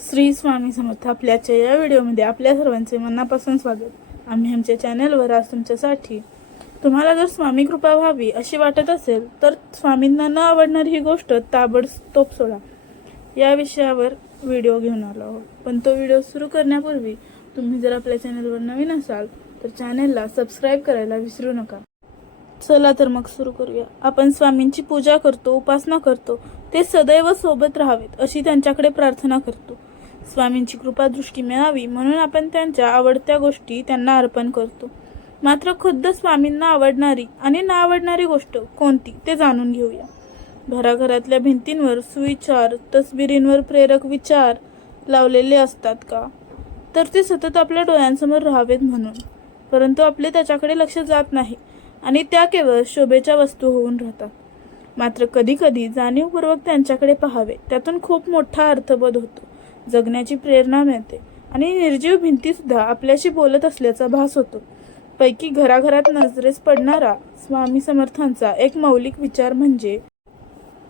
श्री स्वामी समर्थ आपल्याच्या या व्हिडिओमध्ये आपल्या सर्वांचे मनापासून स्वागत. आम्ही आमच्या चॅनलवर आज तुमच्यासाठी तुम्हाला जर स्वामी कृपा व्हावी अशी वाटत असेल तर स्वामींना न आवडणारी ही गोष्ट ताबडतोब सोडा. या विषयावर व्हिडिओ घेऊन आलो आहोत. पण तो व्हिडिओ सुरू करण्यापूर्वी तुम्ही जर आपल्या चॅनलवर नवीन असाल तर चॅनलला सबस्क्राईब करायला विसरू नका. चला तर मग सुरू करूया. आपण स्वामींची पूजा करतो उपासना करतो ते सदैव सोबत राहावेत अशी त्यांच्याकडे प्रार्थना करतो. स्वामींची कृपादृष्टी मिळावी म्हणून आपण त्यांच्या आवडत्या गोष्टी त्यांना अर्पण करतो. मात्र खुद्द स्वामींना आवडणारी आणि ना आवडणारी गोष्ट कोणती ते जाणून घेऊया. घराघरातल्या भिंतींवर सुविचार तस्बिरींवर प्रेरक विचार लावलेले असतात का? तर ते सतत आपल्या डोळ्यांसमोर राहावेत म्हणून. परंतु आपले त्याच्याकडे लक्ष जात नाही आणि त्या केवळ शोभेच्या वस्तू होऊन राहतात. मात्र कधीकधी जाणीवपूर्वक त्यांच्याकडे पाहावे त्यातून खूप मोठा अर्थबोध होतो. जगण्याची प्रेरणा मिळते. आणि निर्जीव भिंतीसुद्धा आपल्याशी बोलत असल्याचा भास होतो. पैकी घराघरात नजरेस पडणारा स्वामी समर्थांचा एक मौलिक विचार म्हणजे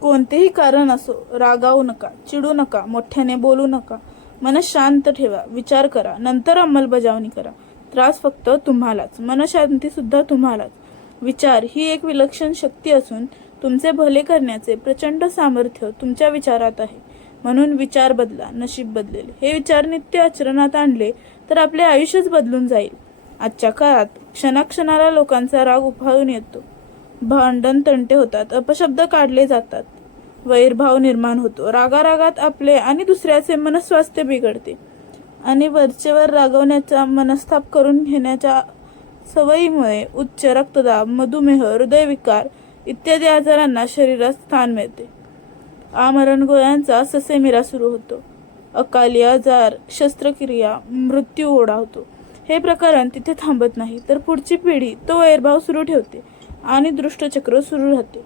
कोणतेही कारण असो रागावू नका चिडू नका मोठ्याने बोलू नका. मन शांत ठेवा विचार करा नंतर अंमलबजावणी करा. त्रास फक्त तुम्हालाच मनशांती सुद्धा तुम्हालाच. विचार ही एक विलक्षण शक्ती असून तुमचे भले करण्याचे प्रचंड सामर्थ्य तुमच्या विचारात आहे. म्हणून विचार बदला नशीब बदलेल. हे विचार नित्य आचरणात आणले तर आपले आयुष्यच बदलून जाईल. आजच्या काळात क्षणाक्षणाला लोकांचा राग उफाळून येतो. भांडण तंटे होतात अपशब्द काढले जातात. वैरभाव निर्माण होतो. रागारागात आपले आणि दुसऱ्याचे मनस्वास्थ्य बिघडते. आणि वरचेवर रागवण्याचा मनस्ताप करून घेण्याच्या सवयीमुळे उच्च रक्तदाब मधुमेह हृदयविकार इत्यादी आजारांना शरीरात स्थान मिळते. आमरण गोळ्यांचा ससेमिरा सुरू होतो. अकाली आजार शस्त्रक्रिया मृत्यू ओढावतो. हे प्रकरण तिथे थांबत नाही तर पुढची पिढी तो वैरभाव सुरू ठेवते आणि दृष्टचक्र सुरू राहते.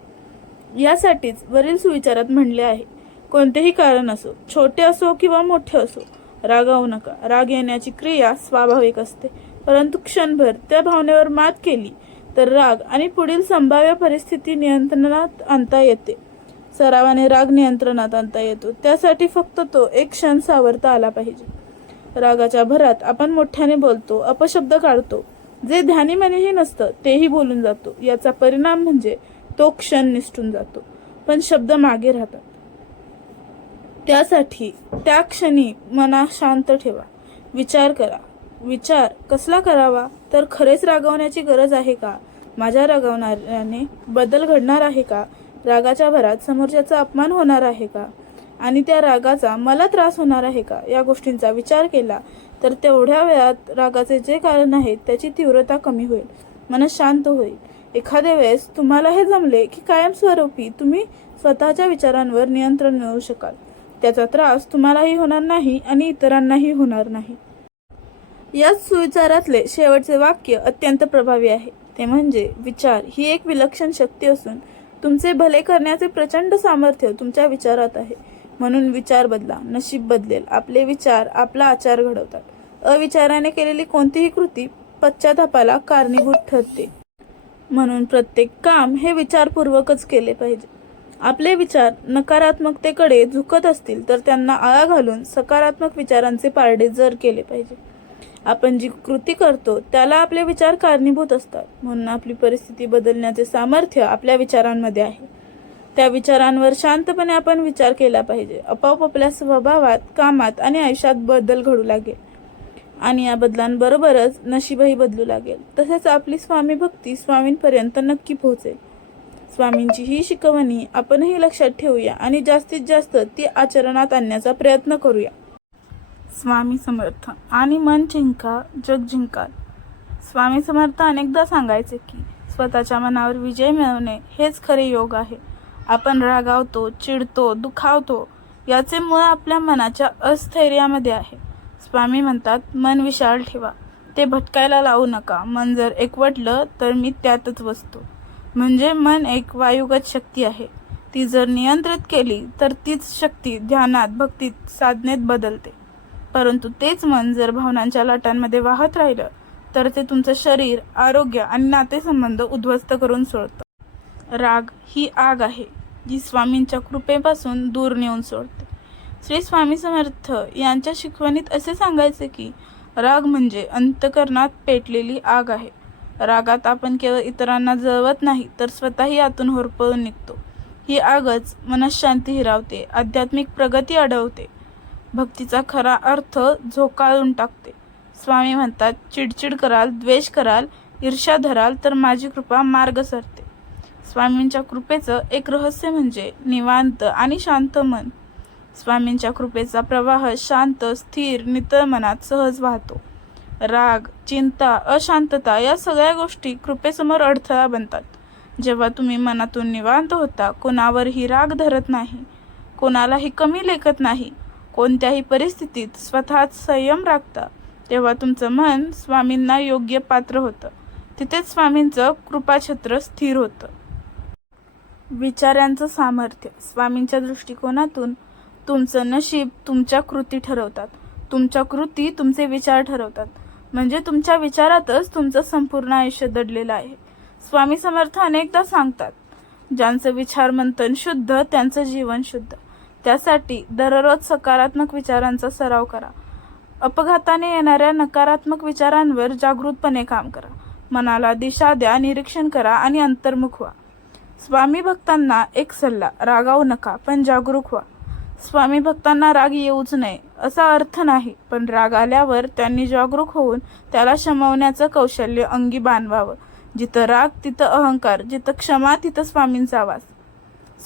यासाठीच वरील सुविचारात म्हणले आहे कोणतेही कारण असो छोटे असो किंवा मोठे असो रागावू नका. राग येण्याची क्रिया स्वाभाविक असते. परंतु क्षणभर त्या भावनेवर मात केली तर राग आणि पुढील संभाव्य परिस्थिती नियंत्रणात आणता येते. सरावाने राग नियंत्रणात आणता येतो. त्यासाठी फक्त तो एक क्षण सावरता आला पाहिजे. रागाच्या भरात आपण मोठ्याने बोलतो अपशब्द काढतो. जे ध्यानीमनेही नसतं तेही बोलून जातो. याचा परिणाम म्हणजे तो क्षण निसटून जातो. पण शब्द मागे राहतात. त्यासाठी त्या क्षणी मना शांत ठेवा. विचार करा. विचार कसला करावा? तर खरेच रागवण्याची गरज आहे का? माझ्या रागवणाऱ्याने बदल घडणार आहे का? रागाच्या भरात समोरच्याचा अपमान होणार आहे का? आणि त्या रागाचा मला त्रास होणार आहे का? या गोष्टींचा विचार केला तर तेवढ्या वेळात रागाचे जे कारण आहे त्याची तीव्रता कमी होईल. मन शांत होईल. एखाद्या वेळेस तुम्हाला हे जमले की कायमस्वरूपी तुम्ही स्वतःच्या विचारांवर नियंत्रण मिळवू शकाल. त्याचा त्रास तुम्हालाही होणार नाही आणि इतरांनाही होणार नाही. याच सुविचारातले शेवटचे वाक्य अत्यंत प्रभावी आहे. ते म्हणजे विचार ही एक विलक्षण शक्ती असून तुमचे भले करण्याचे प्रचंड सामर्थ्य तुमच्या विचारात आहे. म्हणून विचार बदला नशीब बदलेल. आपले विचार आपला आचार घडवतात. अविचाराने केलेली कोणतीही कृती पश्चातापाला कारणीभूत ठरते. म्हणून प्रत्येक काम हे विचारपूर्वकच केले पाहिजे. आपले विचार नकारात्मकतेकडे झुकत असतील तर त्यांना आळा घालून सकारात्मक विचारांचे पारडे जर केले पाहिजे. आपण जी कृती करतो त्याला आपले विचार कारणीभूत असतात. म्हणून आपली परिस्थिती बदलण्याचे सामर्थ्य आपल्या विचारांमध्ये आहे. त्या विचारांवर शांतपणे आपण विचार केला पाहिजे. आपोआप आपल्या स्वभावात कामात आणि आयुष्यात बदल घडू लागेल. आणि या बदलांबरोबरच नशीबही बदलू लागेल. तसेच आपली स्वामी भक्ती स्वामींपर्यंत नक्की पोहोचेल. स्वामींची ही शिकवणी आपणही लक्षात ठेवूया आणि जास्तीत जास्त ती आचरणात आणण्याचा प्रयत्न करूया. स्वामी समर्थ आणि मन जिंका जग जिंकाल. स्वामी समर्थ अनेकदा सांगायचे की स्वतःच्या मनावर विजय मिळवणे हेच खरे योग आहे. आपण रागावतो चिडतो दुखावतो याचे मूळ आपल्या मनाच्या अस्थैर्यामध्ये आहे. स्वामी म्हणतात मन विशाल ठेवा. ते भटकायला लावू नका. मन जर एकवटलं तर मी त्यातच बसतो. म्हणजे मन एक वायुगत शक्ती आहे. ती जर नियंत्रित केली तर तीच शक्ती ध्यानात भक्तीत साधनेत बदलते. परंतु तेच मन जर भावनांच्या लाटांमध्ये वाहत राहिलं तर ते तुमचं शरीर आरोग्य आणि नातेसंबंध उद्ध्वस्त करून सोडतं. राग ही आग आहे जी स्वामींच्या कृपेपासून दूर नेऊन सोडते. श्री स्वामी समर्थ यांच्या शिकवणीत असे सांगायचे की राग म्हणजे अंतकरणात पेटलेली आग आहे. रागात आपण केवळ इतरांना जळवत नाही तर स्वतःही आतून होरपळून निघतो. ही आगच मनशांती हिरावते आध्यात्मिक प्रगती अडवते भक्तीचा खरा अर्थ झोकाळून टाकते. स्वामी म्हणतात चिडचिड कराल द्वेष कराल ईर्ष्या धराल तर माझी कृपा मार्ग सरते. स्वामींच्या कृपेचं एक रहस्य म्हणजे निवांत आणि शांत मन. स्वामींच्या कृपेचा प्रवाह शांत स्थिर नितळ मनात सहज वाहतो. राग चिंता अशांतता या सगळ्या गोष्टी कृपेसमोर अडथळा बनतात. जेव्हा तुम्ही मनातून निवांत होता कोणावरही राग धरत नाही कोणालाही कमी लेखत नाही कोणत्याही परिस्थितीत स्वतःत संयम राखता तेव्हा तुमचं मन स्वामींना योग्य पात्र होतं. तिथेच स्वामींचं कृपाछत्र स्थिर होतं. विचारांचं सामर्थ्य स्वामींच्या दृष्टिकोनातून तुमचं नशीब तुमच्या कृती ठरवतात. तुमच्या कृती तुमचे विचार ठरवतात. म्हणजे तुमच्या विचारातच तुमचं संपूर्ण आयुष्य दडलेलं आहे. स्वामी समर्थ अनेकदा सांगतात ज्यांचं विचार मंथन शुद्ध त्यांचं जीवन शुद्ध. त्यासाठी दररोज सकारात्मक विचारांचा सराव करा. अपघाताने येणाऱ्या नकारात्मक विचारांवर जागृतपणे काम करा. मनाला दिशा द्या निरीक्षण करा आणि अंतर्मुख व्हा. स्वामी भक्तांना एक सल्ला रागावू नका पण जागरूक व्हा. स्वामी भक्तांना राग येऊच नये असा अर्थ नाही पण राग आल्यावर त्यांनी जागरूक होऊन त्याला शमवण्याचं कौशल्य अंगी बांधवावं. जिथं राग तिथं अहंकार जिथं क्षमा तिथं स्वामींचा वास.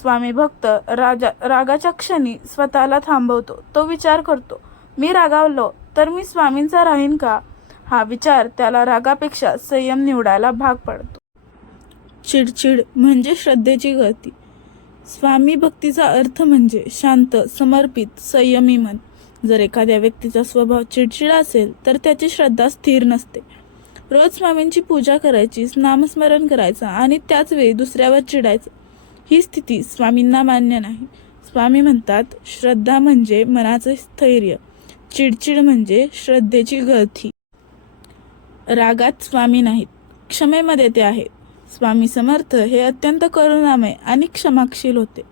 स्वामी भक्त राजा रागाच्या क्षणी स्वतःला थांबवतो. तो विचार करतो मी रागावलो तर मी स्वामींचा राहीन का? हा विचार त्याला रागापेक्षा संयम निवडायला भाग पडतो. चिडचिड म्हणजे श्रद्धेची गळती. स्वामी भक्तीचा अर्थ म्हणजे शांत समर्पित संयमी मन. जर एखाद्या व्यक्तीचा स्वभाव चिडचिड असेल तर त्याची श्रद्धा स्थिर नसते. रोज स्वामींची पूजा करायची नामस्मरण करायचं आणि त्याच वेळी दुसऱ्यावर चिडायचं. ही स्थिती स्वामींना मान्य नाही. स्वामी म्हणतात श्रद्धा म्हणजे मनाचं स्थैर्य चिडचिड म्हणजे श्रद्धेची गळती. रागात स्वामी नाहीत क्षमेमध्ये ते आहेत. स्वामी समर्थ हे अत्यंत करुणामय आणि क्षमाशील होते.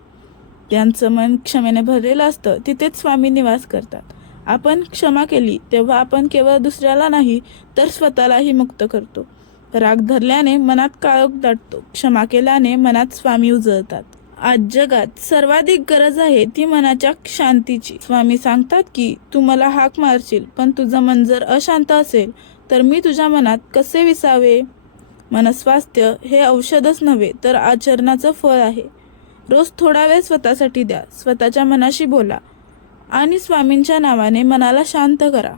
त्यांचं मन क्षमेने भरलेलं असतं तिथेच स्वामी निवास करतात. आपण क्षमा केली तेव्हा आपण केवळ दुसऱ्याला नाही तर स्वतःलाही मुक्त करतो. राग धरल्याने मनात काळोख दाटतो. क्षमा केल्याने मनात स्वामी उजळतात. आज जगात सर्वाधिक गरज आहे ती मनाच्या शांतीची. स्वामी सांगतात की तू मला हाक मारशील पण तुझं मन जर अशांत असेल तर मी तुझ्या मनात कसे विसावे? मनस्वास्थ्य हे औषधच नव्हे तर आचरणाचं फळ आहे. रोज थोडा वेळ स्वतःसाठी द्या. स्वतःच्या मनाशी बोला आणि स्वामींच्या नावाने मनाला शांत करा.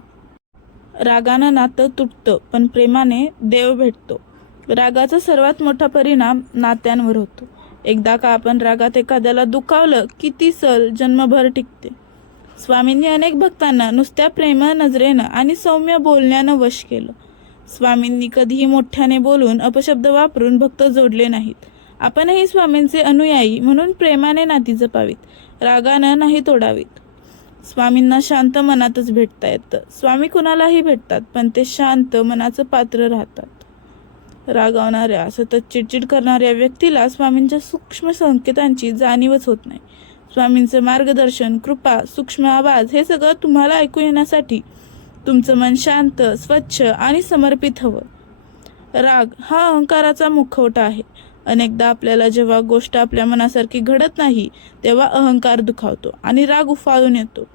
रागानं नातं तुटतं पण प्रेमाने देव भेटतो. रागाचा सर्वात मोठा परिणाम नात्यांवर होतो. एकदा का आपण रागात एखाद्याला दुखावलं की ती सल जन्मभर टिकते. स्वामींनी अनेक भक्तांना नुसत्या प्रेम नजरेनं आणि सौम्य बोलण्यानं वश केलं. स्वामींनी कधीही मोठ्याने बोलून अपशब्द वापरून भक्त जोडले नाहीत. आपणही स्वामींचे अनुयायी म्हणून प्रेमाने नाती जपावीत. रागानं नाही तोडावीत. स्वामींना शांत मनातच भेटता येतं. स्वामी कुणालाही भेटतात पण ते शांत मनाचं पात्र राहतात. रागावणाऱ्या सतत चिडचिड करणाऱ्या व्यक्तीला स्वामींच्या सूक्ष्म संकेतांची जाणीवच होत नाही. स्वामींचं मार्गदर्शन कृपा सूक्ष्म आवाज हे सगळं तुम्हाला ऐकू येण्यासाठी तुमचं मन शांत स्वच्छ आणि समर्पित हवं. राग हा अहंकाराचा मुखवटा आहे. अनेकदा आपल्याला जेव्हा गोष्ट आपल्या मनासारखी घडत नाही तेव्हा अहंकार दुखावतो आणि राग उफाळून येतो.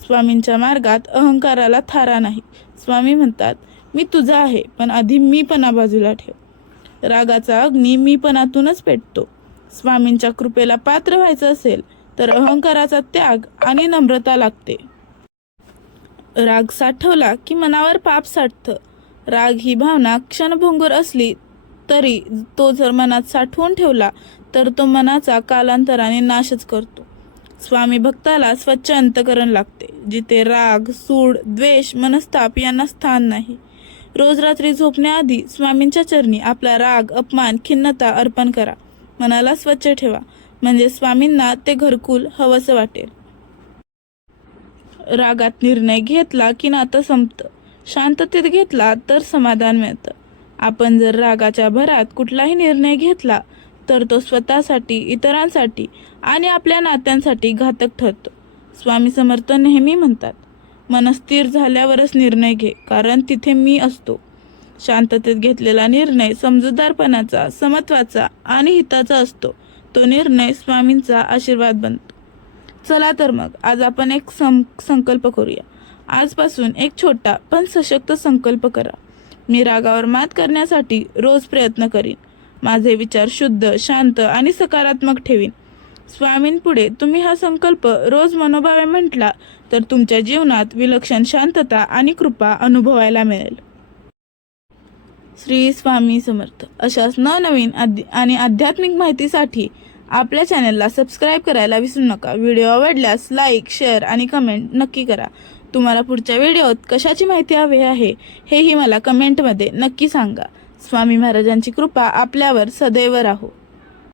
स्वामींच्या मार्गात अहंकाराला थारा नाही. स्वामी म्हणतात मी तुझा आहे पण आधी मीपणा बाजूला ठेव. रागाचा अग्नी मीपणातूनच पेटतो. स्वामींच्या कृपेला पात्र व्हायचं असेल तर अहंकाराचा त्याग आणि नम्रता लागते. राग साठवला की मनावर पाप साठतं. राग ही भावना क्षणभंगूर असली तरी तो जर मनात साठवून ठेवला तर तो मनाचा कालांतराने नाशच करतो. स्वामी भक्ताला स्वच्छ अंतकरण लागते जिथे राग सूड द्वेष मनस्ताप यांना स्थान नाही. रोज रात्री झोपण्याआधी स्वामींच्या चरणी आपला राग अपमान खिन्नता अर्पण करा. मनाला स्वच्छ ठेवा. म्हणजे स्वामींना ते घरकुल हवंसं वाटेल. रागात निर्णय घेतला की नातं संपतं. शांततेत घेतला तर समाधान मिळतं. आपण जर रागाच्या भरात कुठलाही निर्णय घेतला तर तो स्वतःसाठी इतरांसाठी आणि आपल्या नात्यांसाठी घातक ठरतो. स्वामी समर्थ नेहमी म्हणतात मन स्थिर झाल्यावरच निर्णय घे कारण तिथे मी असतो. शांततेत घेतलेला निर्णय समजूतदारपणाचा समत्वाचा आणि हिताचा असतो. तो निर्णय स्वामींचा आशीर्वाद बनतो. चला तर मग आज आपण एक सं संकल्प करूया. आजपासून एक छोटा पण सशक्त संकल्प करा. मी रागावर मात करण्यासाठी रोज प्रयत्न करीन. माझे विचार शुद्ध शांत आणि सकारात्मक ठेवीन. स्वामींपुढे तुम्ही हा संकल्प रोज मनोभावे म्हटला तर तुमच्या जीवनात विलक्षण शांतता आणि कृपा अनुभवायला मिळेल. श्री स्वामी समर्थ. अशाच नवनवीन आणि आध्यात्मिक माहितीसाठी आपल्या चॅनलला सबस्क्राईब करायला विसरू नका. व्हिडिओ आवडल्यास लाईक शेअर आणि कमेंट नक्की करा. तुम्हाला पुढच्या व्हिडिओत कशाची माहिती हवी आहे हेही मला कमेंटमध्ये नक्की सांगा. स्वामी महाराजांची कृपा आपल्यावर सदैव राहो.